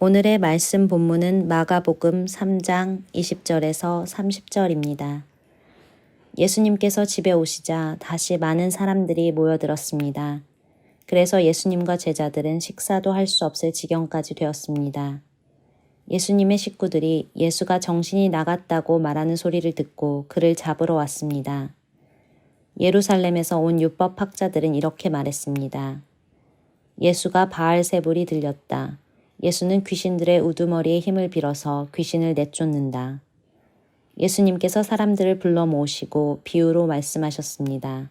오늘의 말씀 본문은 마가복음 3장 20절에서 30절입니다. 예수님께서 집에 오시자 다시 많은 사람들이 모여들었습니다. 그래서 예수님과 제자들은 식사도 할 수 없을 지경까지 되었습니다. 예수님의 식구들이 예수가 정신이 나갔다고 말하는 소리를 듣고 그를 잡으러 왔습니다. 예루살렘에서 온 율법학자들은 이렇게 말했습니다. 예수가 바알세불이 들렸다. 예수는 귀신들의 우두머리에 힘을 빌어서 귀신을 내쫓는다. 예수님께서 사람들을 불러 모으시고 비유로 말씀하셨습니다.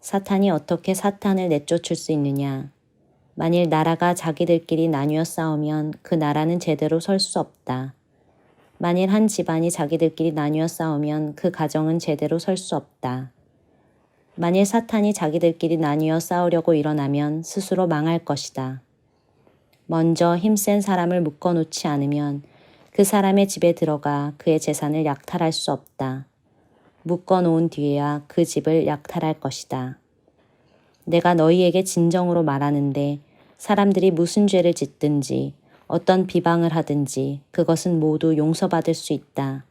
사탄이 어떻게 사탄을 내쫓을 수 있느냐? 만일 나라가 자기들끼리 나뉘어 싸우면 그 나라는 제대로 설 수 없다. 만일 한 집안이 자기들끼리 나뉘어 싸우면 그 가정은 제대로 설 수 없다. 만일 사탄이 자기들끼리 나뉘어 싸우려고 일어나면 스스로 망할 것이다. 먼저 힘센 사람을 묶어놓지 않으면 그 사람의 집에 들어가 그의 재산을 약탈할 수 없다. 묶어놓은 뒤에야 그 집을 약탈할 것이다. 내가 너희에게 진정으로 말하는데 사람들이 무슨 죄를 짓든지 어떤 비방을 하든지 그것은 모두 용서받을 수 있다.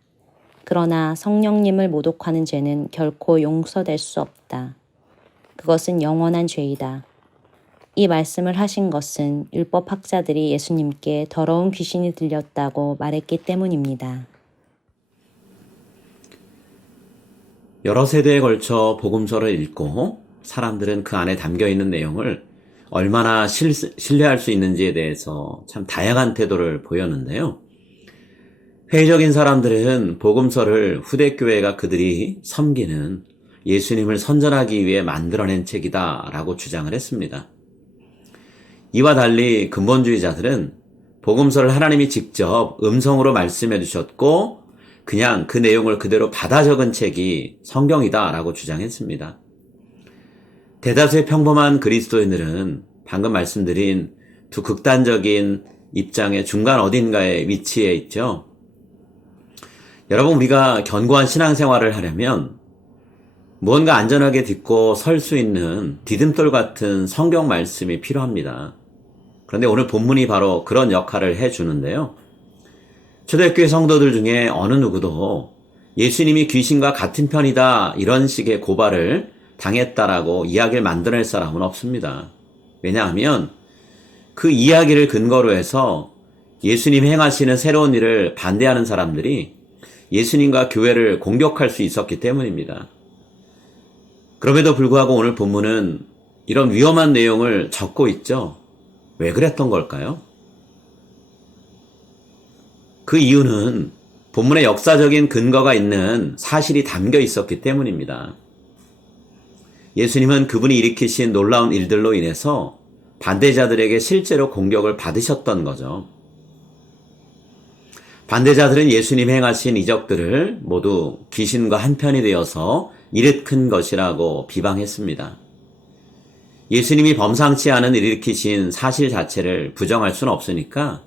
그러나 성령님을 모독하는 죄는 결코 용서될 수 없다. 그것은 영원한 죄이다. 이 말씀을 하신 것은 율법학자들이 예수님께 더러운 귀신이 들렸다고 말했기 때문입니다. 여러 세대에 걸쳐 복음서를 읽고 사람들은 그 안에 담겨있는 내용을 얼마나 신뢰할 수 있는지에 대해서 참 다양한 태도를 보였는데요. 회의적인 사람들은 복음서를 후대교회가 그들이 섬기는 예수님을 선전하기 위해 만들어낸 책이다 라고 주장을 했습니다. 이와 달리 근본주의자들은 복음서를 하나님이 직접 음성으로 말씀해 주셨고 그냥 그 내용을 그대로 받아 적은 책이 성경이다 라고 주장했습니다. 대다수의 평범한 그리스도인들은 방금 말씀드린 두 극단적인 입장의 중간 어딘가에 위치해 있죠. 여러분, 우리가 견고한 신앙생활을 하려면 무언가 안전하게 딛고 설 수 있는 디딤돌 같은 성경 말씀이 필요합니다. 그런데 오늘 본문이 바로 그런 역할을 해주는데요. 초대교회 성도들 중에 어느 누구도 예수님이 귀신과 같은 편이다 이런 식의 고발을 당했다라고 이야기를 만들어낼 사람은 없습니다. 왜냐하면 그 이야기를 근거로 해서 예수님 행하시는 새로운 일을 반대하는 사람들이 예수님과 교회를 공격할 수 있었기 때문입니다. 그럼에도 불구하고 오늘 본문은 이런 위험한 내용을 적고 있죠. 왜 그랬던 걸까요? 그 이유는 본문에 역사적인 근거가 있는 사실이 담겨 있었기 때문입니다. 예수님은 그분이 일으키신 놀라운 일들로 인해서 반대자들에게 실제로 공격을 받으셨던 거죠. 반대자들은 예수님 행하신 이적들을 모두 귀신과 한편이 되어서 일으킨 것이라고 비방했습니다. 예수님이 범상치 않은 일을 일으키신 사실 자체를 부정할 수는 없으니까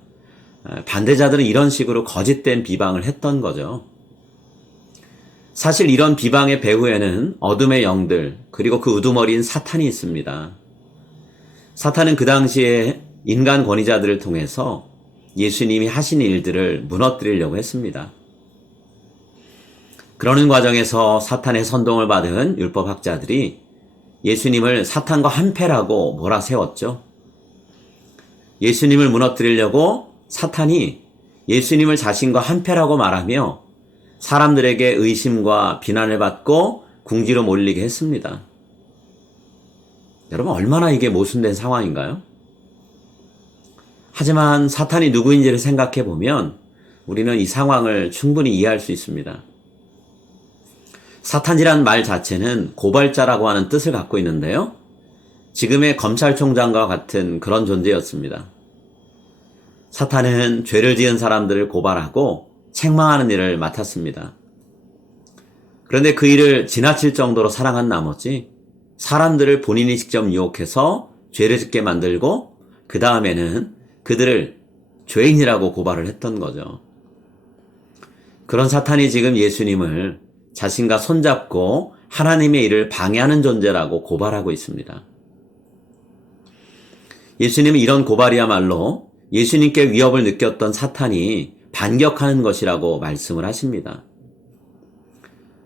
반대자들은 이런 식으로 거짓된 비방을 했던 거죠. 사실 이런 비방의 배후에는 어둠의 영들 그리고 그 우두머리인 사탄이 있습니다. 사탄은 그 당시에 인간 권위자들을 통해서 예수님이 하신 일들을 무너뜨리려고 했습니다. 그러는 과정에서 사탄의 선동을 받은 율법학자들이 예수님을 사탄과 한패라고 몰아세웠죠. 예수님을 무너뜨리려고 사탄이 예수님을 자신과 한패라고 말하며 사람들에게 의심과 비난을 받고 궁지로 몰리게 했습니다. 여러분, 얼마나 이게 모순된 상황인가요? 하지만 사탄이 누구인지를 생각해 보면 우리는 이 상황을 충분히 이해할 수 있습니다. 사탄이란 말 자체는 고발자라고 하는 뜻을 갖고 있는데요. 지금의 검찰총장과 같은 그런 존재였습니다. 사탄은 죄를 지은 사람들을 고발하고 책망하는 일을 맡았습니다. 그런데 그 일을 지나칠 정도로 사랑한 나머지 사람들을 본인이 직접 유혹해서 죄를 짓게 만들고 그 다음에는 그들을 죄인이라고 고발을 했던 거죠. 그런 사탄이 지금 예수님을 자신과 손잡고 하나님의 일을 방해하는 존재라고 고발하고 있습니다. 예수님은 이런 고발이야말로 예수님께 위협을 느꼈던 사탄이 반격하는 것이라고 말씀을 하십니다.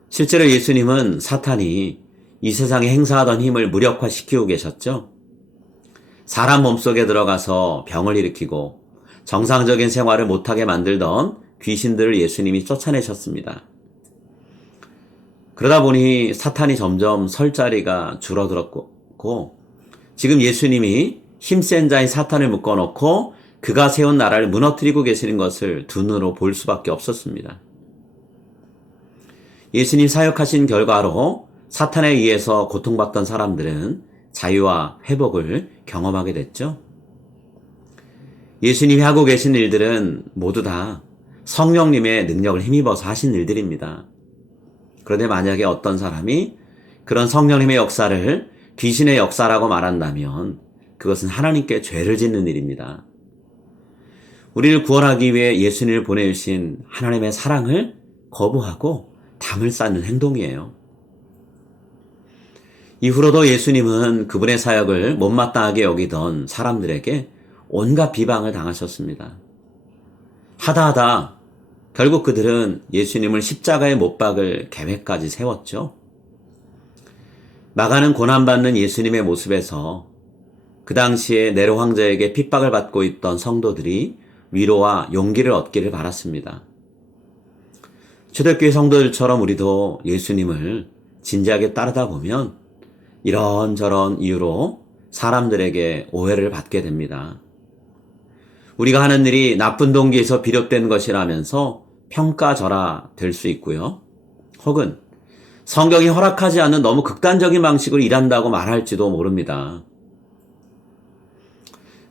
실제로 예수님은 사탄이 이 세상에 행사하던 힘을 무력화시키고 계셨죠. 사람 몸속에 들어가서 병을 일으키고 정상적인 생활을 못하게 만들던 귀신들을 예수님이 쫓아내셨습니다. 그러다 보니 사탄이 점점 설 자리가 줄어들었고 지금 예수님이 힘센 자인 사탄을 묶어놓고 그가 세운 나라를 무너뜨리고 계시는 것을 두 눈으로 볼 수밖에 없었습니다. 예수님 사역하신 결과로 사탄에 의해서 고통받던 사람들은 자유와 회복을 경험하게 됐죠. 예수님이 하고 계신 일들은 모두 다 성령님의 능력을 힘입어서 하신 일들입니다. 그런데 만약에 어떤 사람이 그런 성령님의 역사를 귀신의 역사라고 말한다면 그것은 하나님께 죄를 짓는 일입니다. 우리를 구원하기 위해 예수님을 보내주신 하나님의 사랑을 거부하고 담을 쌓는 행동이에요. 이후로도 예수님은 그분의 사역을 못마땅하게 여기던 사람들에게 온갖 비방을 당하셨습니다. 하다 결국 그들은 예수님을 십자가에 못 박을 계획까지 세웠죠. 마가는 고난받는 예수님의 모습에서 그 당시에 네로 황제에게 핍박을 받고 있던 성도들이 위로와 용기를 얻기를 바랐습니다. 초대교회 성도들처럼 우리도 예수님을 진지하게 따르다 보면 이런저런 이유로 사람들에게 오해를 받게 됩니다. 우리가 하는 일이 나쁜 동기에서 비롯된 것이라면서 평가절하 될 수 있고요. 혹은 성경이 허락하지 않는 너무 극단적인 방식으로 일한다고 말할지도 모릅니다.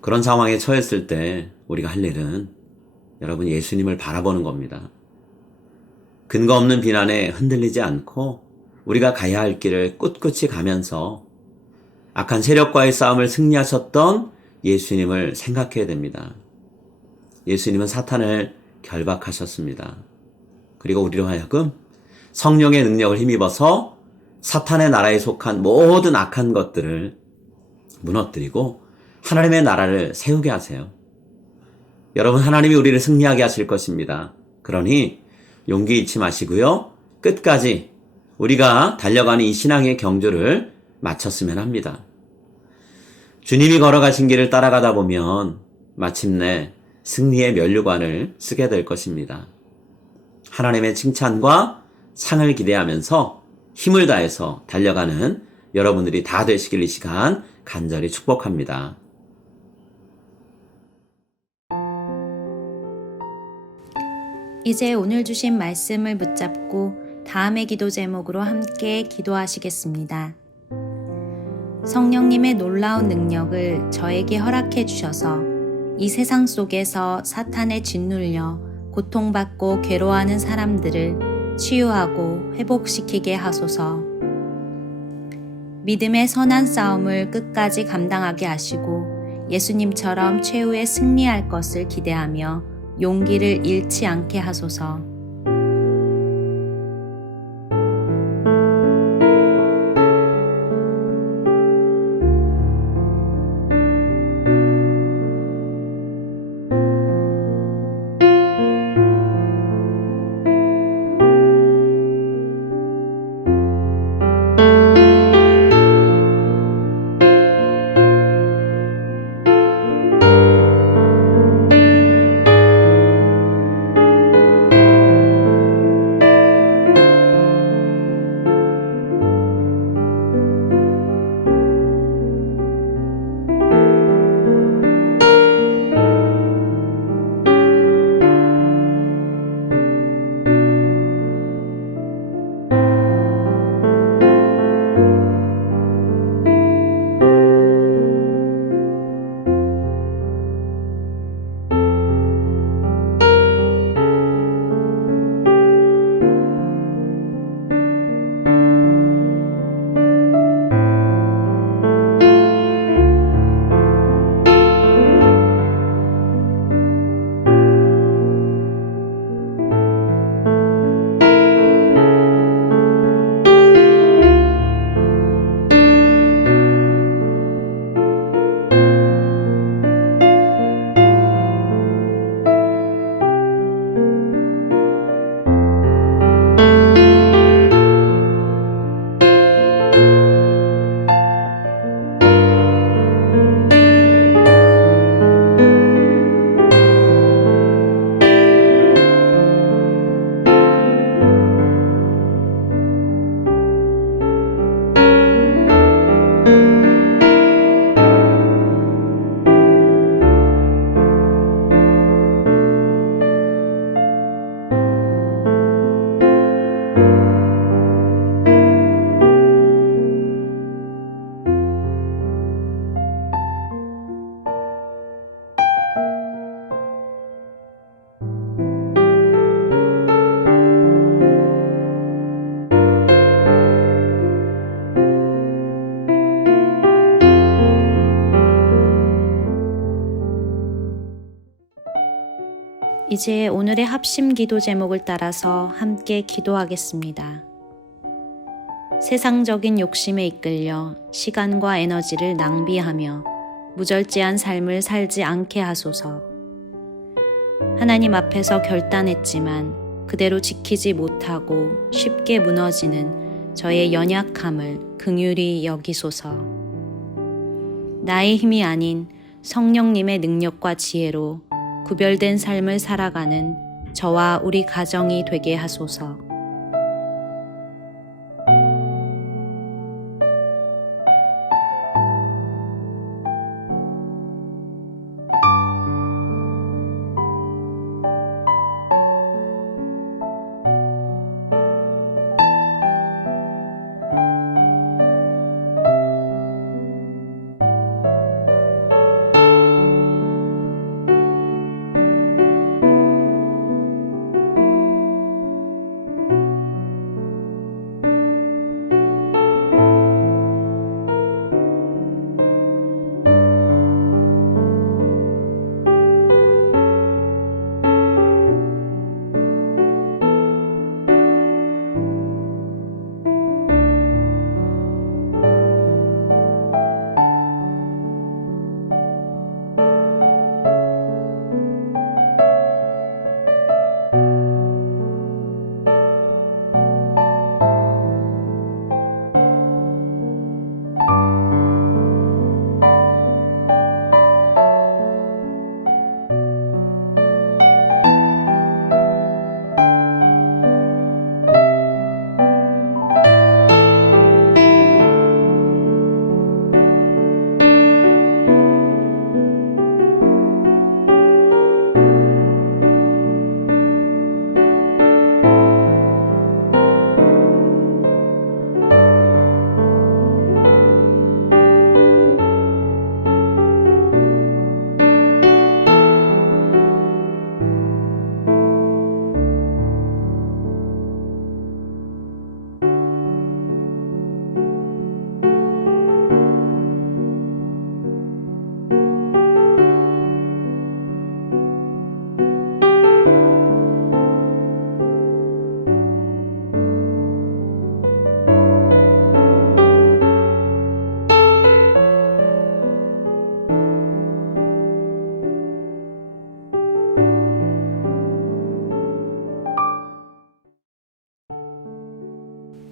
그런 상황에 처했을 때 우리가 할 일은 여러분 예수님을 바라보는 겁니다. 근거 없는 비난에 흔들리지 않고 우리가 가야 할 길을 꿋꿋이 가면서 악한 세력과의 싸움을 승리하셨던 예수님을 생각해야 됩니다. 예수님은 사탄을 결박하셨습니다. 그리고 우리로 하여금 성령의 능력을 힘입어서 사탄의 나라에 속한 모든 악한 것들을 무너뜨리고 하나님의 나라를 세우게 하세요. 여러분, 하나님이 우리를 승리하게 하실 것입니다. 그러니 용기 잃지 마시고요. 끝까지 우리가 달려가는 이 신앙의 경주를 마쳤으면 합니다. 주님이 걸어가신 길을 따라가다 보면 마침내 승리의 면류관을 쓰게 될 것입니다. 하나님의 칭찬과 상을 기대하면서 힘을 다해서 달려가는 여러분들이 다 되시길 이 시간 간절히 축복합니다. 이제 오늘 주신 말씀을 붙잡고 다음의 기도 제목으로 함께 기도하시겠습니다. 성령님의 놀라운 능력을 저에게 허락해 주셔서 이 세상 속에서 사탄에 짓눌려 고통받고 괴로워하는 사람들을 치유하고 회복시키게 하소서. 믿음의 선한 싸움을 끝까지 감당하게 하시고 예수님처럼 최후에 승리할 것을 기대하며 용기를 잃지 않게 하소서. 이제 오늘의 합심 기도 제목을 따라서 함께 기도하겠습니다. 세상적인 욕심에 이끌려 시간과 에너지를 낭비하며 무절제한 삶을 살지 않게 하소서. 하나님 앞에서 결단했지만 그대로 지키지 못하고 쉽게 무너지는 저의 연약함을 긍휼히 여기소서. 나의 힘이 아닌 성령님의 능력과 지혜로 구별된 삶을 살아가는 저와 우리 가정이 되게 하소서.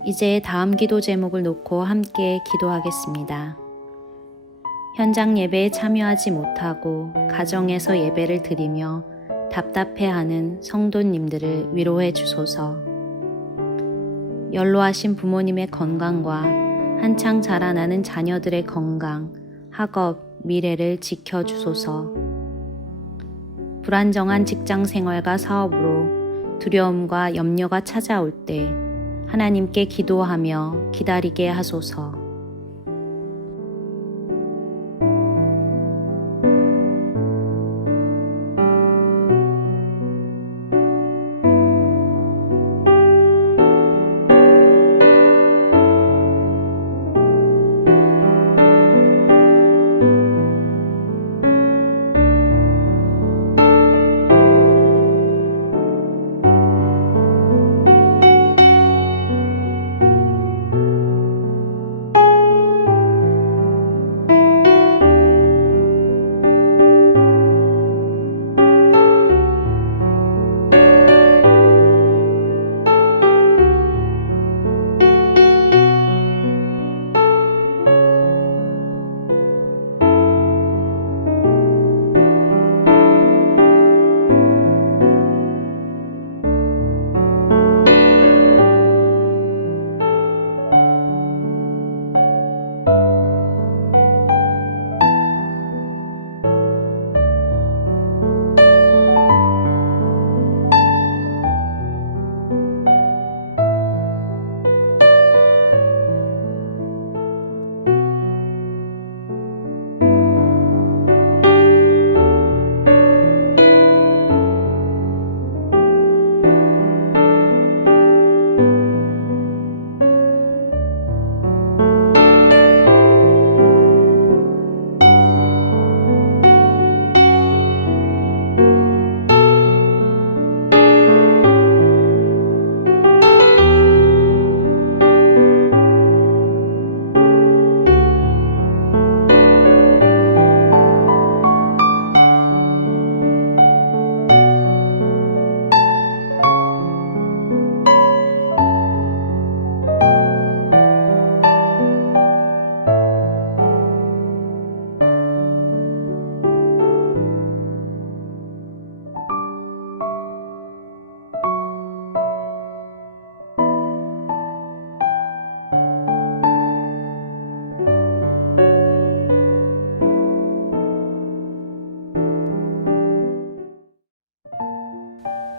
이제 다음 기도 제목을 놓고 함께 기도하겠습니다. 현장 예배에 참여하지 못하고 가정에서 예배를 드리며 답답해하는 성도님들을 위로해 주소서. 연로하신 부모님의 건강과 한창 자라나는 자녀들의 건강, 학업, 미래를 지켜주소서. 불안정한 직장 생활과 사업으로 두려움과 염려가 찾아올 때 하나님께 기도하며 기다리게 하소서.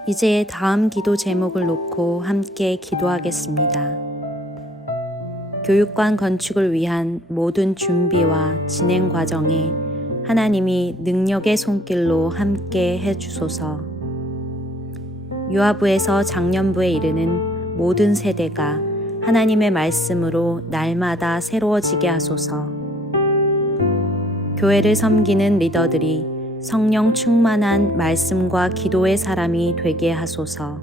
이제 다음 기도 제목을 놓고 함께 기도하겠습니다. 교육관 건축을 위한 모든 준비와 진행 과정에 하나님이 능력의 손길로 함께 해주소서. 유아부에서 장년부에 이르는 모든 세대가 하나님의 말씀으로 날마다 새로워지게 하소서. 교회를 섬기는 리더들이 성령 충만한 말씀과 기도의 사람이 되게 하소서.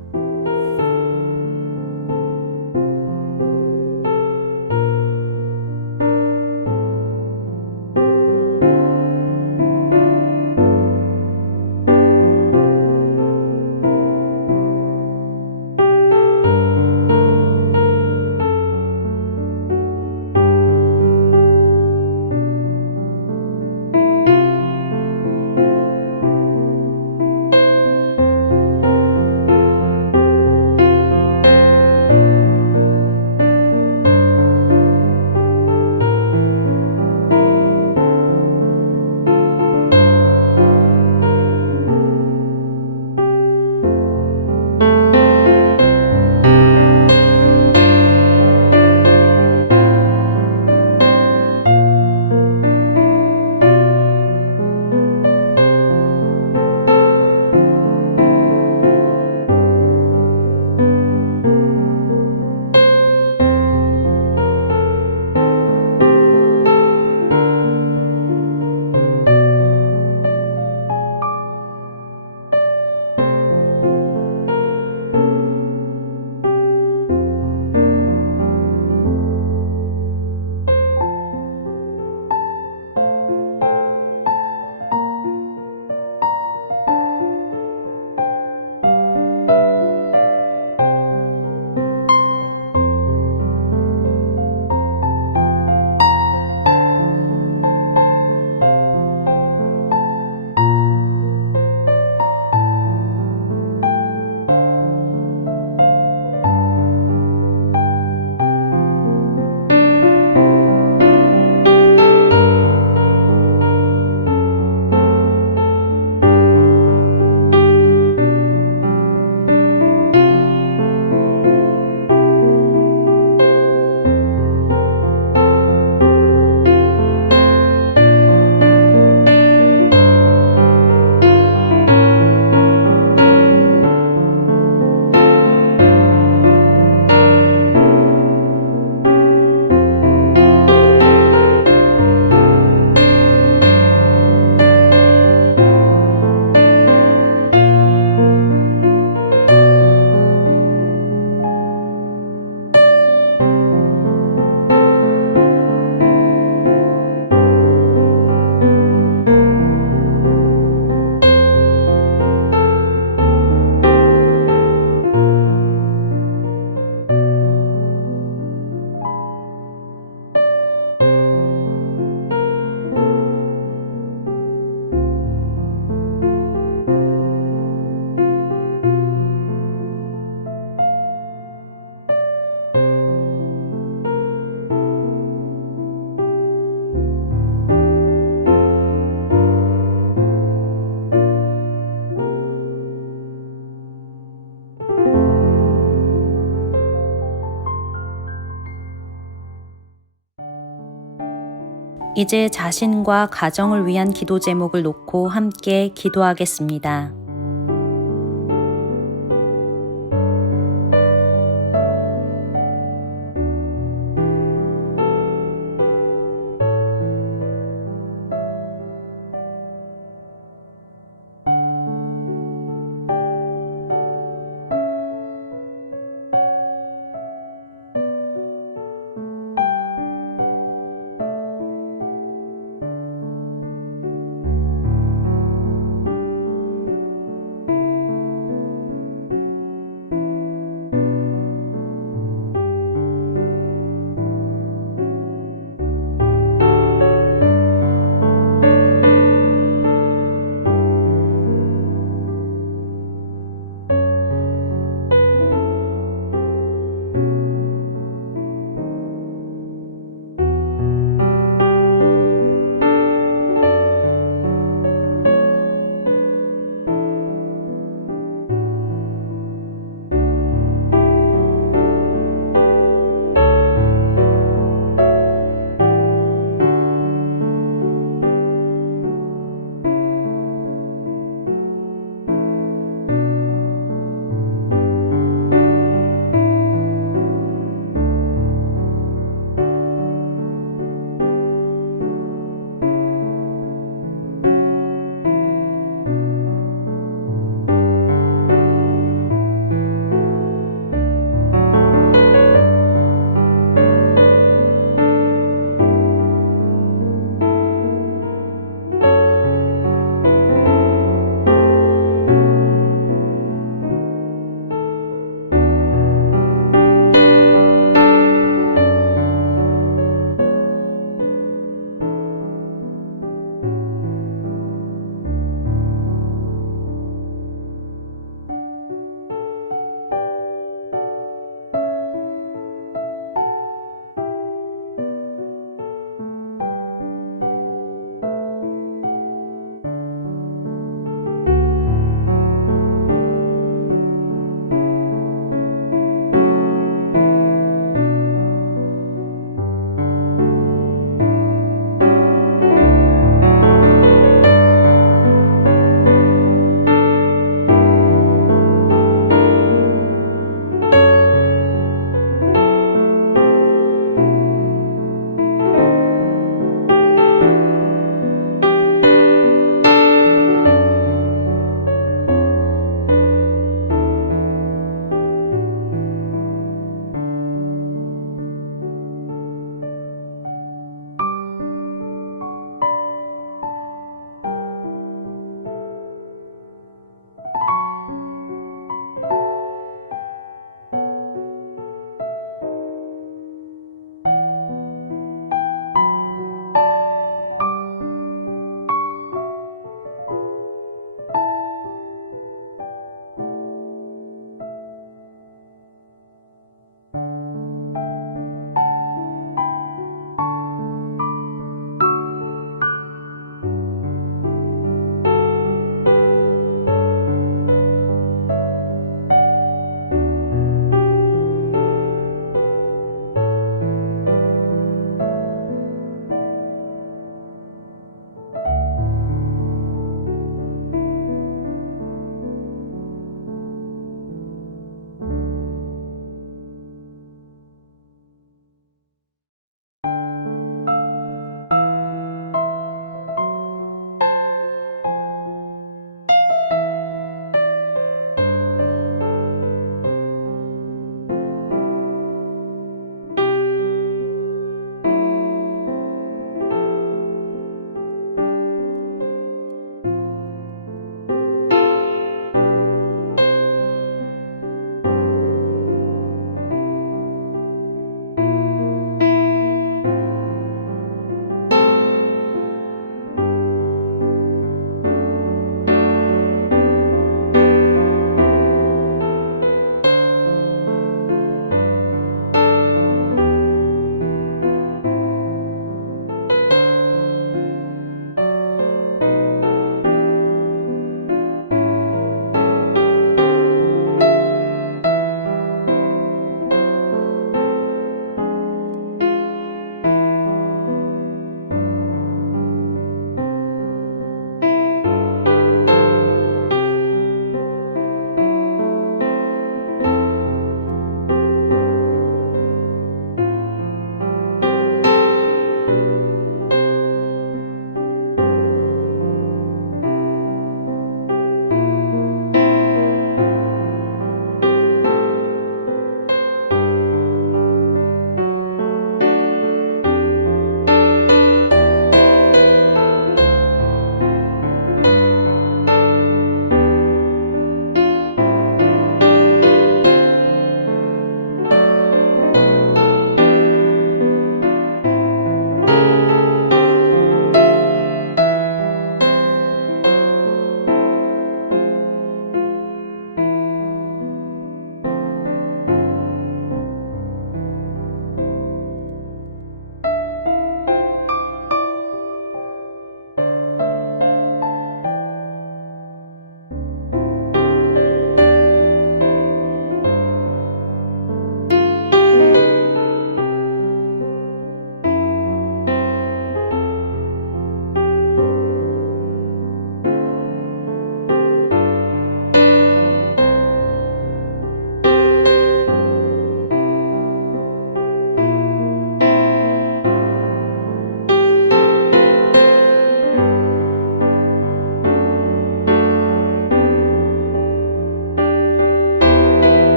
이제 자신과 가정을 위한 기도 제목을 놓고 함께 기도하겠습니다.